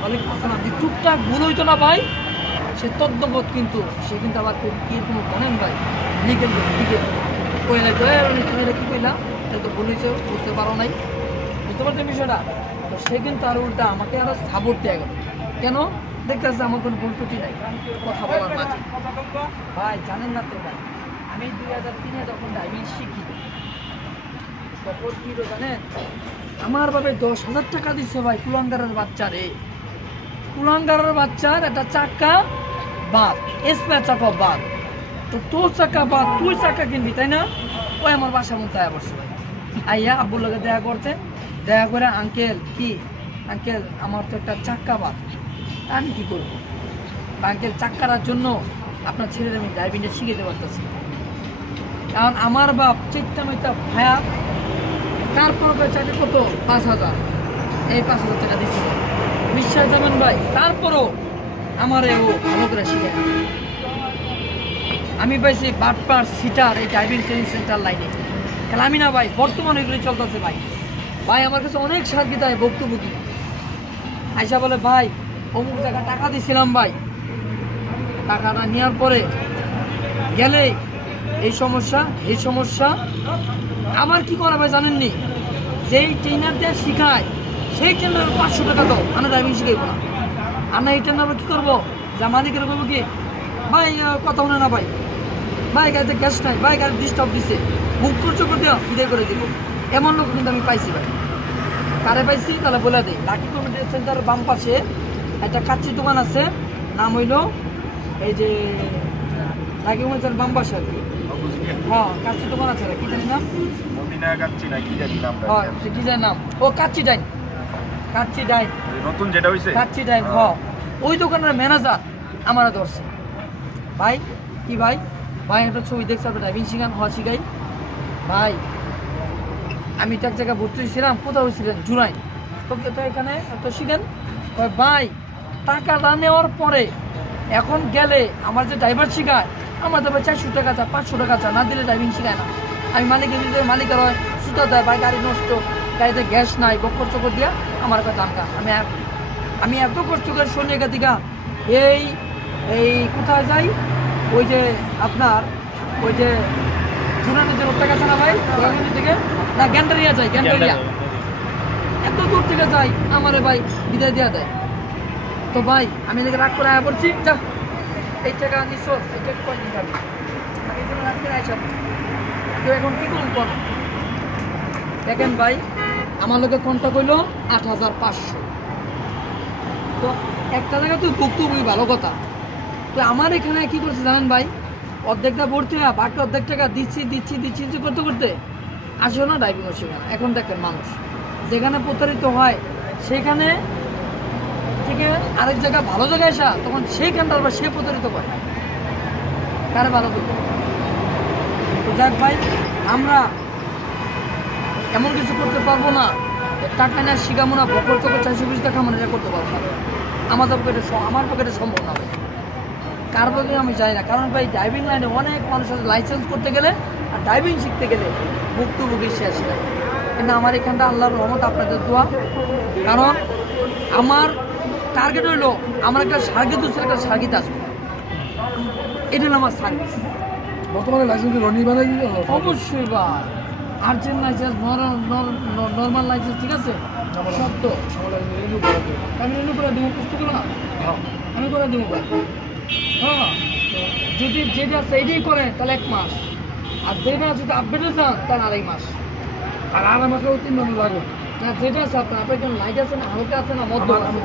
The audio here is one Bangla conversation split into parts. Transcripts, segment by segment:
ওয়ালাইকুম আসসালাম। যে টুকটাক ভুল হইতো না ভাই, সে তদ্যবৎ কিন্তু সে কিন্তু আবার কি কোনো জানেন ভাই, লিগেল কইলে তো তুমি কি কইলা, এটা তো ভুল হয়েছে, বুঝতে পারো নাই, বুঝতে পারছো বিষয়টা। তো সে কিন্তু আর উল্টা আমাকে আরো সাপোর্ট দেয়া গেল। কেন? দেখতেছে আমার কোনো ভুল ত্রুটি নাই কথা বলার মাঝে। ভাই জানেন না তো ভাই, আমি 2003-এ যখন ড্রাইভিং শিখি তখন কি জানেন, আমার ভাবে 10,000 টাকা দিচ্ছে ভাই কুলাঙ্গারের বাচ্চারে। কুলাঙ্গারের বাচ্চার একটা চাকা বাদ, স্পেয়ার চাকা বাদ, তো তোর চাকা বাদ, তুই চাকা কিনবি তাই না? ওই আমার বাসার মধ্যে আয়া বসে ভাই, আইয়া আব্বুর লগে দেখা করতে, দেখা করে আঙ্কেল কি আঙ্কেল আমার তো একটা চাক্কা বাদ, আমি কি করবো আঙ্কেল? চাক্কার জন্য আপনার ছেলের আমি ড্রাইভিংটা শিখাতে পারতেছি। কারণ আমার বাপ চিন্তা মিতা ভায়া, তারপর চাকরি কত 5,000, এই 5,000 টাকা দিচ্ছিল, বিশ্বাস যাবেন ভাই। তারপরও আমার ও ভালো করে শিখে, আমি পাইছি বাটপার সিটার এই ড্রাইভিং ট্রেনিং সেন্টার লাইনে। তাহলে আমি না ভাই বর্তমানে এগুলো চলতেছে ভাই। ভাই আমার কাছে অনেক সাথী দেয় বক্তব্য কি আইসা বলে ভাই অমুক জায়গা টাকা দিছিলাম ভাই, টাকাটা নেওয়ার পরে গেলে এই সমস্যা এই সমস্যা। আমার কি করা ভাই জানেননি, যেই ট্রেনার দিয়ে শিখায় সেই ট্রেনার 500 টাকা দাও, আমরা ড্রাইভিং শিখাইবো না। আর না এই ট্রেনার কি করবো, যা মালিকের করবো কি ভাই কথা বলে না ভাই, ভাই গাড়িতে গ্যাস নাই, ভাই গাড়ি ডিস্টার্ব দিচ্ছে, বুক করছো করে দেওয়া বিদায় করে দিব। এমন লোক কিন্তু আমি পাইছি ভাই। কারে পাইছি তাহলে বলে দিই, লাকি কমিউনিটি সেন্টারের বাম পাশে একটা কাচ্চি দোকান আছে, নাম হইল এই যে লাকি কমিউনিটির বাম পাশে আর কি। হ্যাঁ কাচ্চি দোকান আছে, কি জানি নাম, হ্যাঁ কি জানি নাম, ও কাচ্চি ডাইন, কাচ্চি ডাইন নতুন যেটা হইছে কাচ্চি ডাইন। হ্যাঁ ওই দোকানের ম্যানেজার আমারা ধরছে ভাই। কি ভাই, ভাই একটা ছবি দেখছে আপনি ড্রাইভিং শিখান? হওয়া শিখাই ভাই। আমি তো এক জায়গায় ভর্তি হয়েছিলাম, কোথাও হয়েছিলেন জুনাই, ওকে তো এখানে তো শিখেন ভাই। টাকাটা নেওয়ার পরে এখন গেলে আমার যে ড্রাইভার শিখায় আমার তো 400 টাকা চা, 500 টাকা চা, না দিলে ড্রাইভিং শিখায় না। আমি মালিকের ভিতরে মালিকের হয় সুতা দেয় ভাই, গাড়ি নষ্ট, গাড়িতে গ্যাস নাই, বক্কর চক্কর দিয়া আমার কাছে দামকা। আমি এত কষ্ট করে সোনিয়া দিঘা এই এই কোথায় যাই, ওই যে আপনার ওই যে জুনানি যে রোডটা গেছে না ভাই, থেকে না গ্যান্ডারিয়া যাই, গ্যান্ডারিয়া এত দূর থেকে যাই, আমারে ভাই বিদায় দেওয়া দেয়। তো ভাই আমি এদিকে রাগ করে আয়া পড়ছি, যা এই টাকা নিচ্ছ এই টাকা কয়দিন যাবে, এই জন্য রাগ করে আইসা। তো এখন কি করুন কর, দেখেন ভাই আমার লোকে কোনটা কইলো 8,500। তো একটা জায়গা তুই খুবই ভালো কথা। তো আমার এখানে কি করছে জানেন ভাই, অর্ধেকটা ভর্তি হয়, বাকি অর্ধেক টাকা দিচ্ছি দিচ্ছি দিচ্ছি করতে করতে আসেও না, ড্রাইভিংও শেখে না। এখন দেখেন মানুষ যেখানে প্রতারিত হয় সেখানে থেকে আরেক জায়গা ভালো জায়গায় আসা, তখন সেইখানটা আবার সে প্রতারিত করে, কারে ভালো করবে। তো যাক ভাই, আমরা এমন কিছু করতে পারবো না, টাকা না শিখাবো না, বকর চকর 420 টাকা আমরা এটা করতে পারবো না, আমাদের পক্ষে আমার পক্ষে সম্ভব না ভাই, কার পক্ষে আমি চাই না। কারণ ভাই ড্রাইভিং লাইনে অনেক মানুষ আছে, লাইসেন্স করতে গেলে আর ড্রাইভিং শিখতে গেলে ভুক্তভোগী শেষ হয়। কিন্তু আমার এখানটা আল্লাহর রহমত, আপনাদের দোয়া। কারণ আমার টার্গেট হইলো আমার একটা সার্গিত হচ্ছে, একটা সার্গিত আসবে, এটা হলো আমার সার্ভিস। বর্তমানে লাইসেন্স রনি বানাই দিলে অবশ্যই বা আর্জেন্ট লাইসেন্স, নর্মাল লাইসেন্স, ঠিক আছে সব তো আমি রিনিউ করে দেবো, বুঝতে পারো না, আমি করে দেবো ভাই। হ্যাঁ যদি যেটা আছে এইটাই করেন তাহলে 1 মাস, আর যেটা যদি আপডেটে চান তাহলে 2.5 মাস, আর আমাকে 3 মাস লাগবে না যেটা আছে আপনার আপনার লাইট আছে না, হালকা আছে না, মধ্যম আছে।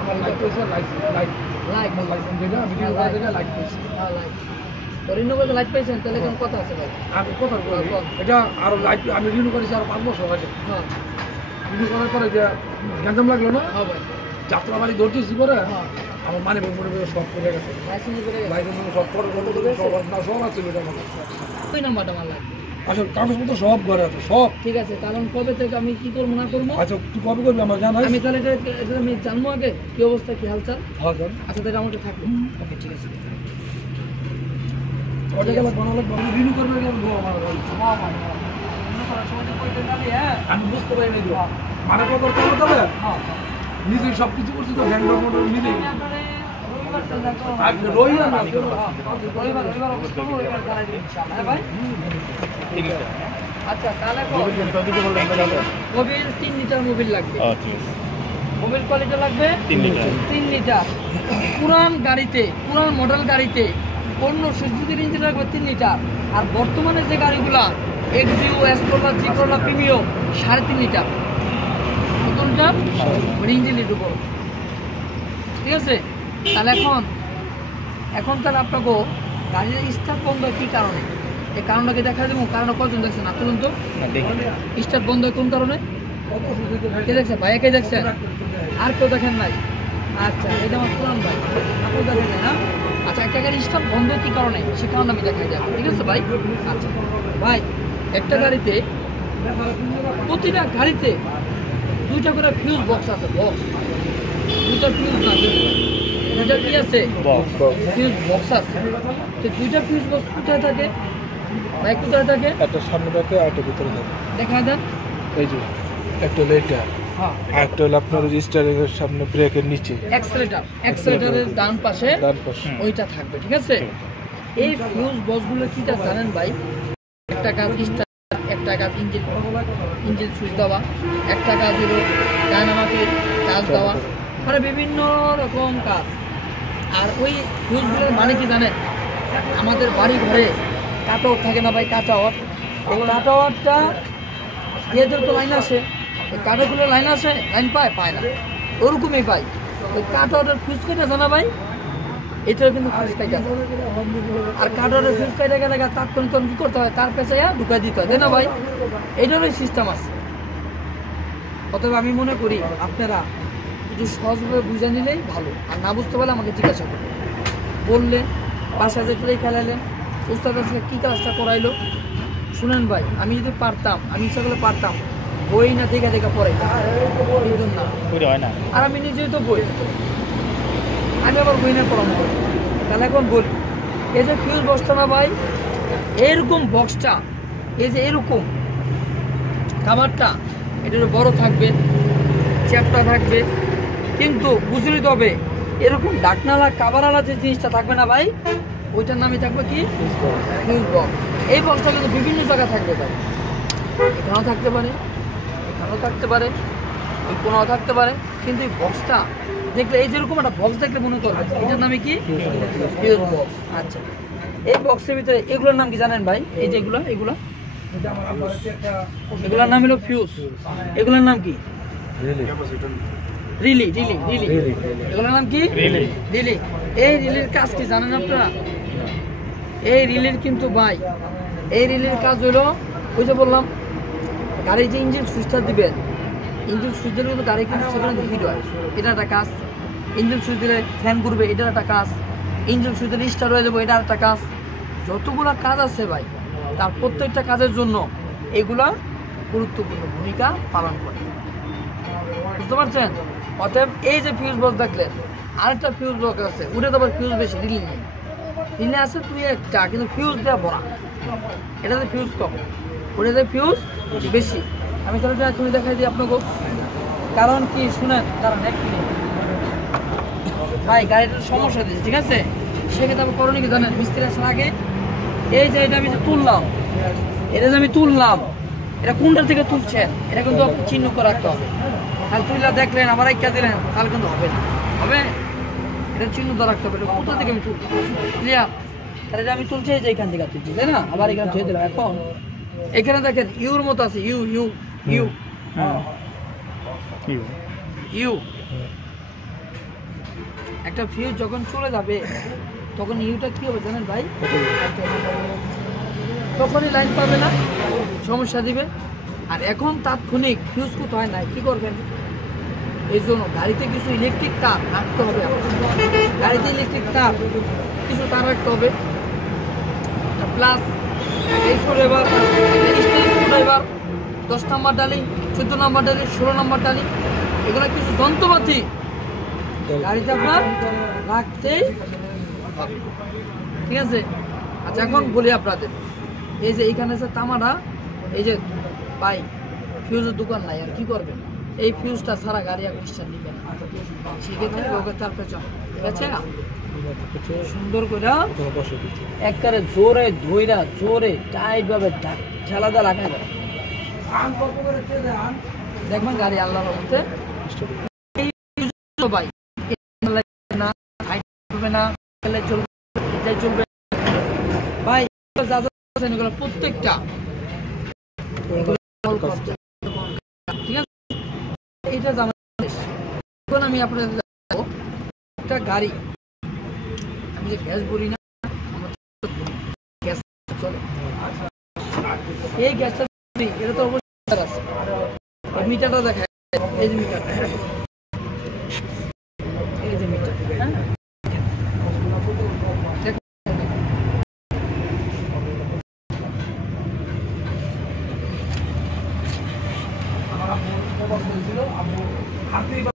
আমার এটা পয়সা লাইট লাইট লাইট লাইসেন্স যেটা ভিডিও করা যেটা লাইট পয়সা লাইট তো রিনিউ করতে লাইট পাইছেন, তাহলে কোনো কথা আছে ভাই। আমি কথা বলি এটা আরো লাইট আমি রিনিউ করেছি আরো 5 বছর আগে। হ্যাঁ রিনিউ করার পরে যে গ্যাঞ্জাম লাগলো না, হ্যাঁ ভাই, যাত্রাবাড়ি ধরতেছি পরে হ্যাঁ আমার মানে সব করে গেছে, লাইসেন্স করে গেছে, লাইসেন্স সব করে সব আছে এটা ওই নাম্বারটা আমার লাগবে। আসলে কাগজপত্র সব ঘরে আছে সব। ঠিক আছে, কারণ কবে থেকে আমি কি করবো না করবো, আচ্ছা তুই কবে করবি আমার জানাই, আমি তাহলে এটা আমি জানবো আগে কি অবস্থা কি হালচাল। হ্যাঁ জান, আচ্ছা তাহলে আমাকে থাকবে, ওকে ঠিক আছে। ওটা গেলে বানালে রিনিউ করবে আমার আমি বুঝতে পারি না মানে কত করতে হবে। হ্যাঁ নিজেই সব কিছু করছি তো ভ্যান্ডার মোটর নিজেই রইলাম না আচ্ছা তাহলে মোবিল 3 লিটার মোবিল লাগবে। মোবিল কোয়ালিটি লাগবে 3 লিটার। পুরান গাড়িতে, পুরান মডেল গাড়িতে অন্য সুজুকির ইঞ্জিন লাগবে 3 লিটার। আর বর্তমানে যে গাড়িগুলা এক্সিও, এসকোলা, জিক্রোলা, প্রিমিও 3.5 লিটার। কত লিটার? মানে ইঞ্জিন লিটার বড়। ঠিক আছে? তাহলে এখন তাহলে আপনাকে গাড়ির স্টার্ট বন্ধ হয় কি কারণে? এই কারণটাকে দেখা দেবো। কারণটা কজন দেখছেন? আপনার তো স্টার্ট বন্ধ হয় কোন কারণে? কে দেখছেন? ভাইয়া কে দেখছেন? আর কেউ দেখেন নাই? আচ্ছা, এটা আমার পুরান ভাই, আপনি দেখেন না? আচ্ছা, একটা গাড়ি স্টার্ট বন্ধ কি কারণে, সে কারণটা আমি দেখাই যাবো। ঠিক আছে ভাই? আচ্ছা ভাই, একটা গাড়িতে, প্রতিটা গাড়িতে 2টা করে ফিউজ বক্স আছে। বক্স 2টা ফিউজ না, 2টা কি আছে? ফিউজ বক্স আছে। তো 2টা ফিউজ বক্স কোথায় থাকে ভাই? কোথায় থাকে? একটা সামনে থাকে আর একটা ভিতরে থাকে। দেখা দেন, এই যে একটা হলো এটা, হ্যাঁ, একটা হলো আপনার স্টিয়ারিংয়ের সামনে ব্রেকের নিচে এক্সেলেটারের ডান পাশে ওইটা থাকবে। ঠিক আছে? এই ফিউজ বক্সগুলো কি তা জানেন ভাই? একটা কাজ স্টার্ট, একটা কাজ ইঞ্জিন সুইচ দেওয়া, একটা কাজ হলো ডায়নামাইটের কাজ দেওয়া, মানে বিভিন্ন রকম কাজ। আর ওই ফিউজগুলোর মানে কি জানেন? আমাদের বাড়ি ঘরে কাট আউট থাকে না ভাই? কাট আউট, এই কাট আউটটা এদের তো লাইন আসে, ওই কাটাগুলো লাইন আসে, লাইন পায় না, ওরকমই পাই। ওই কাট আউটের ফিউজ কেটে জানা ভাই, এটাও কিন্তু ফিউজ কেটে। আর কাট আউটের ফিউজ কেটে গেলে তাৎক্ষণিক কি করতে হয়? তার পেঁচাইয়া ঢুকাই দিতে হয়, তাই না ভাই? এইটারই সিস্টেম আছে। অতএব আমি মনে করি আপনারা একটু সহজভাবে বুঝে নিলেই ভালো। আর না বুঝতে পারলে আমাকে জিজ্ঞাসা করবেন, বললেন, বাসায় যেতে খেলাইলেন, উস্তাদ আজকে কী কাজটা করাইলো। শুনেন ভাই, আমি যদি পারতাম, আমি ইচ্ছা করলে পারতাম বই না দেখা পড়াইতাম না। আর আমি নিজেই তো বই, আমি আবার বই না পড়ানো করি। তাহলে এখন বলি, এই যে ফিউজ বক্সটা না ভাই, এরকম বক্সটা, এই যে এরকম খাবারটা, এটা বড় থাকবে, চ্যাপটা থাকবে, কিন্তু বুঝে নিতে হবে এরকম ঢাকনালা কাভারওয়ালা যে জিনিসটা থাকবে না ভাই, ওইটার নামই থাকবে কি? Fuse box. এই বক্সটা কিন্তু বিভিন্ন জায়গায় থাকবে ভাই, এখানেও থাকতে পারে, এখানেও থাকতে পারে, ওই কোনাও থাকতে পারে, কিন্তু এই বক্সটা দেখলে, এই যেরকম একটা বক্স দেখলে মনে করবে এটার নামে কি? Fuse box. আচ্ছা, এই বক্সের ভিতরে এগুলোর নাম কি জানেন ভাই? এই যে এগুলোর নাম হলো ফিউজ। এগুলোর নাম কি? রিলি। এগুলোর নাম কি? রিলি। এই রিলির কাজ কি জানেন আপনারা? এই রিলির কিন্তু ভাই, এই রিলির কাজ হলো, ওই যে বললাম গাড়ির যে ইঞ্জিন সুইচটা দিবেন, ইঞ্জিন সুইচ দিলে কিন্তু গাড়ি কিন্তু সেখানে হিট হয়, এটা একটা কাজ। ইঞ্জিন সুইচ দিলে ফ্যান ঘুরবে, এটার একটা কাজ। ইঞ্জিন সুইচ দিলে স্টার্ট হয়ে যাবো, এটা একটা কাজ। যতগুলো কাজ আছে ভাই, তার প্রত্যেকটা কাজের জন্য এগুলা গুরুত্বপূর্ণ ভূমিকা পালন করে। বুঝতে পারছেন? অতএব এই যে ফিউজ বক্স দেখলেন, আরেকটা ফিউজ বক্স আছে, ওটা তো আবার ফিউজ বেশি, রিলি নেই। রিলে আছে তুই একটা, কিন্তু ফিউজ দেওয়া ভরা, এটাতে ফিউজ কম, ওটাতে ফিউজ বেশি। আমি তাহলে তুমি দেখাই দিই আপনাকে। কারণ কি শুনেন, কারণ এক মিনিট ভাই, গাড়িটার সমস্যা দিয়েছে, ঠিক আছে? সেক্ষেত্রে আমি করণীয় কি জানেন? মিস্ত্রি আসার আগে এই যে এটা আমি যে তুললাম, এটা কোনটা থেকে তুলছেন, এটা কিন্তু চিহ্ন করে রাখতে হবে। তাহলে তুইলা দেখলেন, আবার একটা দিলেন, তাহলে কিন্তু হবে না। হবে, এটা চিহ্ন ধরে রাখতে হবে, কোথা থেকে আমি তুলছি, ক্লিয়ার? তাহলে এটা আমি তুলছি, এই যে এখান থেকে তুলছি, তাই না? আবার এখানে ধুয়ে দিলাম। এখন এখানে দেখেন ইউর মতো আছে, ইউ একটা ফিউজ যখন চলে যাবে, তখন ইউটা কি হবে জানেন ভাই? তখনই লাইন পাবে না, সমস্যা দিবে। আর এখন তাৎক্ষণিক ফিউজ কোথাও হয় না, কি করবেন? এই জন্য গাড়িতে কিছু ইলেকট্রিক তার রাখতে হবে। গাড়িতে ইলেকট্রিক তার কিছু তার রাখতে হবে, প্লাস স্ক্রুড্রাইভার, 10 নম্বর ডালি, 14 নম্বর ডালি, 16 নম্বর ডালি, এগুলো কিছু যন্ত্রপাতি গাড়িতে আপনার রাখতেই হবে। ঠিক আছে? আচ্ছা, এখন বলি আপনাদের, এই যে এইখানে আছে তামাটা, এই যে ভাই ফিউজের দোকান নাই, আর কি করবেন? এই ফিউজটা ছাড়া গাড়ি আর স্টার্ট নিবে না, সেক্ষেত্রে ওকে তার পেছন, ঠিক আছে? সুন্দর করে একবারে জোরে ধইরা জোরে টাইট ভাবে ঠেলাদা লাগাই দেয়, দেখবেন গাড়ি আল্লাহর রহমতে ভাই না চলবে না, চলবে চলবে ভাই, এগুলো প্রত্যেকটা ঠিক আছে। এটা এখন আমি আপনাদের একটা গাড়ি, আমি যে গ্যাস ভরি না, গ্যাস চলে, এই গ্যাসটা এটা তো অবশ্যই আছে, মিটারটা দেখায়, এই যে মিটার